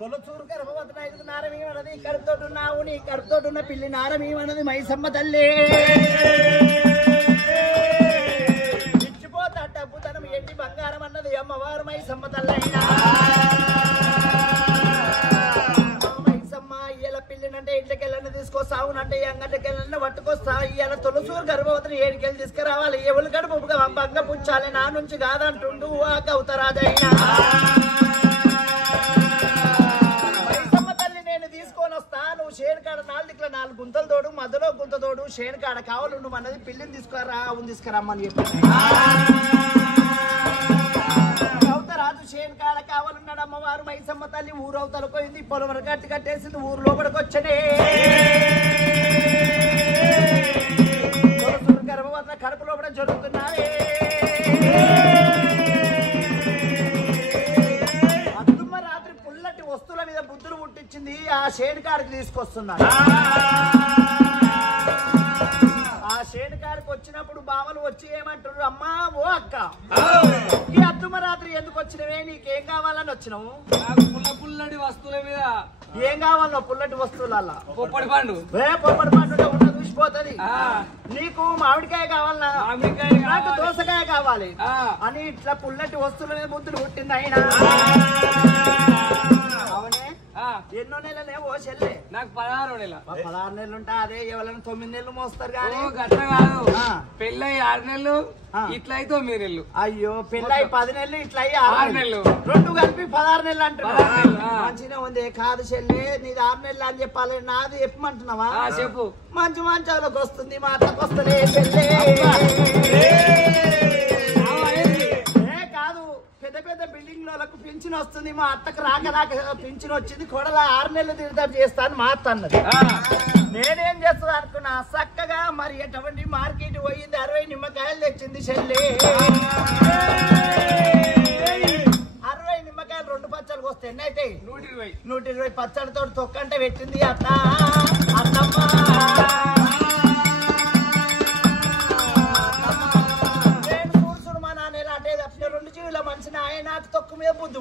తొలచూరు గర్భవతి ఐదు నారమేమన్నది కడుపుతోటున్నావు నీ కడుపుతోటున్న పిల్లి నారమేమన్నది మైసమ్మ తల్లి ఇచ్చిపోతా డబ్బుతనం ఎండి బంగారం అన్నది అమ్మవారు మైసమ్మ తల్లైనా పిల్లినంటే ఇంటికెళ్ళని తీసుకొస్తావునంటే అంగటికెళ్ళని పట్టుకొస్తా ఇవాళ తొలసూరు గర్భవతిని ఏడికెళ్ళి తీసుకురావాలి ఎవరు గడుపు బంగ పుచ్చాలి నా నుంచి కాదంటుండు ఆ గౌతరాజైనా మైసమ్మ తల్లి నేను తీసుకొని వస్తా నువ్వు షేణకాడ 4 దిక్కుల 4 గుంతలు తోడు మధ్యలో గుంత తోడు షేణకాడ కావాలండు అన్నది పిల్లిని తీసుకురా అవును తీసుకురమ్మని చెప్పి రాజు షేణకాడ కావాలన్నాడు అమ్మవారు మైసమ్మ తల్లి ఊరవతలకు పోయింది పొలం గట్టి కట్టేసింది ఊరు లోపలికి వచ్చనే గర్భవతి కడుపు లోపల జరుగుతున్నావే అద్దుమ్మ రాత్రి పుల్లటి వస్తువుల మీద బుద్ధులు పుట్టించింది ఆ షేణకాడికి తీసుకొస్తున్నాడు ఆ షేణకాడికి వచ్చినప్పుడు బావలు వచ్చి ఏమంటారు అమ్మా ఓ అక్క ఈ అద్దుమ రాత్రి ఎందుకు వచ్చినవే నీకేం కావాలని వచ్చినావు పుల్లటి వస్తువుల మీద ఏం కావాలో పుల్లటి వస్తువులల్లా పొప్పడి పండు పొప్పడి పండు ఉన్న చూసిపోతుంది నీకు మామిడికాయ కావాలన్నా నాకు దోసకాయ కావాలి అని ఇట్లా పుల్లటి వస్తువుల మీద బుద్ధులు పుట్టింది అయినా అవునే ఎన్నో నెలలే ఓ చెల్లె నాకు 16 నెలలు 16 నెలలు ఉంటా అదే ఎవరైనా 9 నెలలు మోస్తారు కానీ గట్ల కాదు పెళ్ళై 6 నెలలు ఇట్లయితే 9 నెలలు అయ్యో పెళ్ళై 10 నెలలు ఇట్లా 6 నెలలు రెండు కలిపి 16 నెలలు అంటున్నావు మంచిగా ఉంది కాదు చెల్లి నీది 6 నెలలు అని చెప్పాలి నాది చెప్పమంటున్నావా చెప్పు మంచి మంచాలకు వస్తుంది మా అత్తకు వస్తలే చెల్లె కాదు పెద్ద పెద్ద బిల్డింగ్ లకు పింఛన్ వస్తుంది మా అత్తకు రాక పింఛన్ వచ్చింది కొడల 6 నెలలు తిరుగుతారు చేస్తాను మా అత్త అన్నది నేనేం చేస్తుంది అనుకున్నా చక్కగా మరి ఎటువంటి మార్కెట్ పోయింది 60 నిమ్మకాయలు తెచ్చింది చెల్లి 60 నిమ్మకాయలు 2 పచ్చళ్ళకి వస్తాయి ఎన్ని అయితే 120 పచ్చడితో తొక్కంటే పెట్టింది అత్త అత్తమ్మ మనిషిని ఆయన నాకు తొక్కు మీద బుద్ధి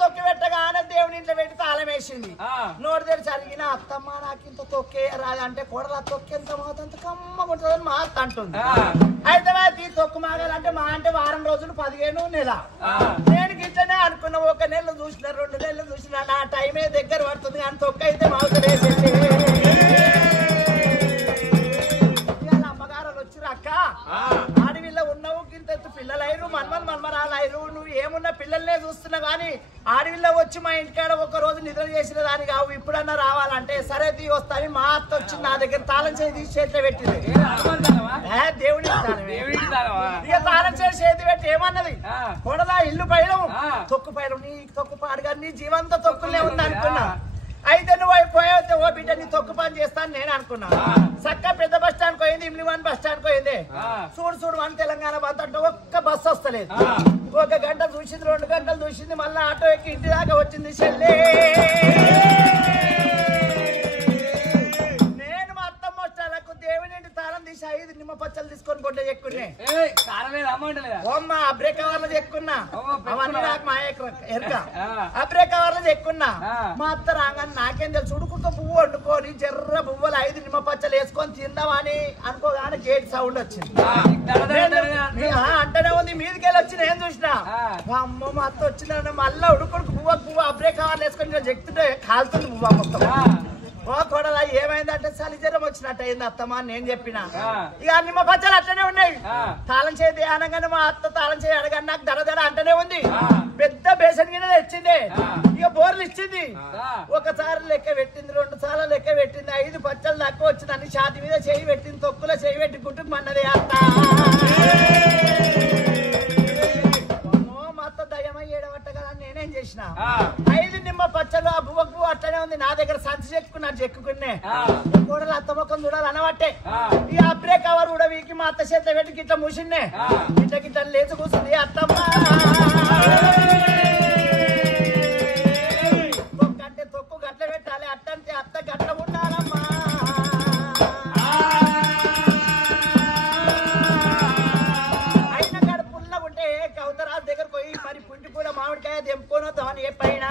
తొక్కి పెట్టగానే దేవుని ఇంట్లో పెట్టి తాళం వేసింది నోటి తెరిచి అడిగిన అత్తమ్మ నాకు ఇంత తొక్కే రాదంటే కొడల తొక్కి ఎంత మాతంత కమ్మగుంటుందని మా అత్త అంటుంది అయితే ఈ తొక్కు మాగాలంటే మా అంటే వారం రోజులు 15 నెల నేను గిట్లనే అనుకున్నా 1 నెల చూసిన 2 నెలలు చూసిన నా టైమే దగ్గర పడుతుంది కానీ తొక్కు అయితే మావుతలేసింది అమ్మగారు వచ్చిర్రు అక్క ఆడవిల్ల ఉన్నావు ఇంత పిల్లలైరు మన్మరాలైరు నువ్వు ఏమున్నా పిల్లలనే చూస్తున్నా గానీ ఆడవిల్ల వచ్చి మా ఇంటికాడ 1 రోజు నిద్ర చేసిన దాని కావు ఇప్పుడన్నా రావాలంటే సరే తీ వస్తాని మా అత్త వచ్చి నా దగ్గర తాళం చేయి తీసి చేతిలో పెట్టింది దేవుడి ఇక తాళం చేసి చేతి పెట్టి ఏమన్నది కొడలా ఇల్లు పైన తొక్కు పైన నీ తొక్కు పాడుగా నీ జీవంతో తొక్కులే ఉంది అనుకున్నా అయితే నువ్వు అయిపోయావు ఓ బిడ్డ నీ తొక్కు పని చేస్తాను నేను అనుకున్నా చక్క పెద్ద బస్ స్టాండ్ పోయింది ఇమ్లివాన్ బస్ స్టాండ్ పోయింది చూడు మన తెలంగాణ బస్ అంటే ఒక్క బస్సు వస్తలేదు 1 గంట చూసింది 2 గంటలు చూసింది మళ్ళీ ఆటో ఎక్కి ఇంటి దాకా వచ్చింది చెల్లె నేను మా అత్తమ్మ వచ్చాలకు దేవుని తాళం తీసి 5 నిమ్మ పచ్చలు తీసుకొని బొడ్డ ఎక్కునే అబ్రే కవర్లు చెక్కున్నా అవన్నీ నాకు మా ఎరక అబ్రే కవర్లు చెక్కున్నా మా అత్త రాగానే నాకేం తెలుసు ఉడుకుతో పువ్వు వండుకొని జర్ర పువ్వులు 5 నిమ్మ పచ్చలు వేసుకొని తిందామని అనుకోగానే గేట్ సౌండ్ వచ్చింది అంటనే ఉంది మీదికెళ్ళి వచ్చి నేను చూసిన అమ్మ మా అత్త వచ్చిందంటే మళ్ళీ ఉడుకుడుకు పువ్వు అబ్రే కవర్లు వేసుకొని చెప్తుంటే కాలుతుంది పువ్వు మొత్తం ఓ కొడలా ఏమైందంటే చలి జ్వరం వచ్చినట్టు అయింది అత్తమ్మ అని నేను చెప్పిన ఇక నిమ్మ పచ్చలు అట్లనే ఉన్నాయి తాళం చేతి అనగానే మా అత్త తాళం చేయి అనగానే నాకు దడ అంటనే ఉంది పెద్ద బేసన్ గిన్నె తెచ్చింది ఇక బోర్లు ఇచ్చింది ఒకసారి లెక్క పెట్టింది 2 సార్లు లెక్క పెట్టింది 5 పచ్చలు తక్కువ వచ్చింది అన్ని ఛాతి మీద చేయి పెట్టింది తొక్కులో చేయి పెట్టి కుటుంబన్నది అత్త మా అత్త దయమయ్యేడవట్ట కదా నేనేం చేసిన 5 నిమ్మ పచ్చలు ఆ బువ్వ పువ్వు అట్లనే ఉంది నా దగ్గర సంచి చెక్కుకున్నా కూడా అత్త ముఖం చూడాలి అనబట్టే ఈ అబ్రే కవర్ కూడా వీకి మా అత్త చేత పెట్టి గిట్ల మూసిండే గిట్ల లేచి కూర్చుంది అత్తమ్మ తొక్కంటే తొక్కు గట్ల పెట్టాలి అట్టంటే అత్త గట్ల ఉండాలమ్మా అయిన కడుపుల దగ్గర పోయి మరి పుంటి పూల మామిడికాయ తెంపుకొని వద్దామని చెప్పైనా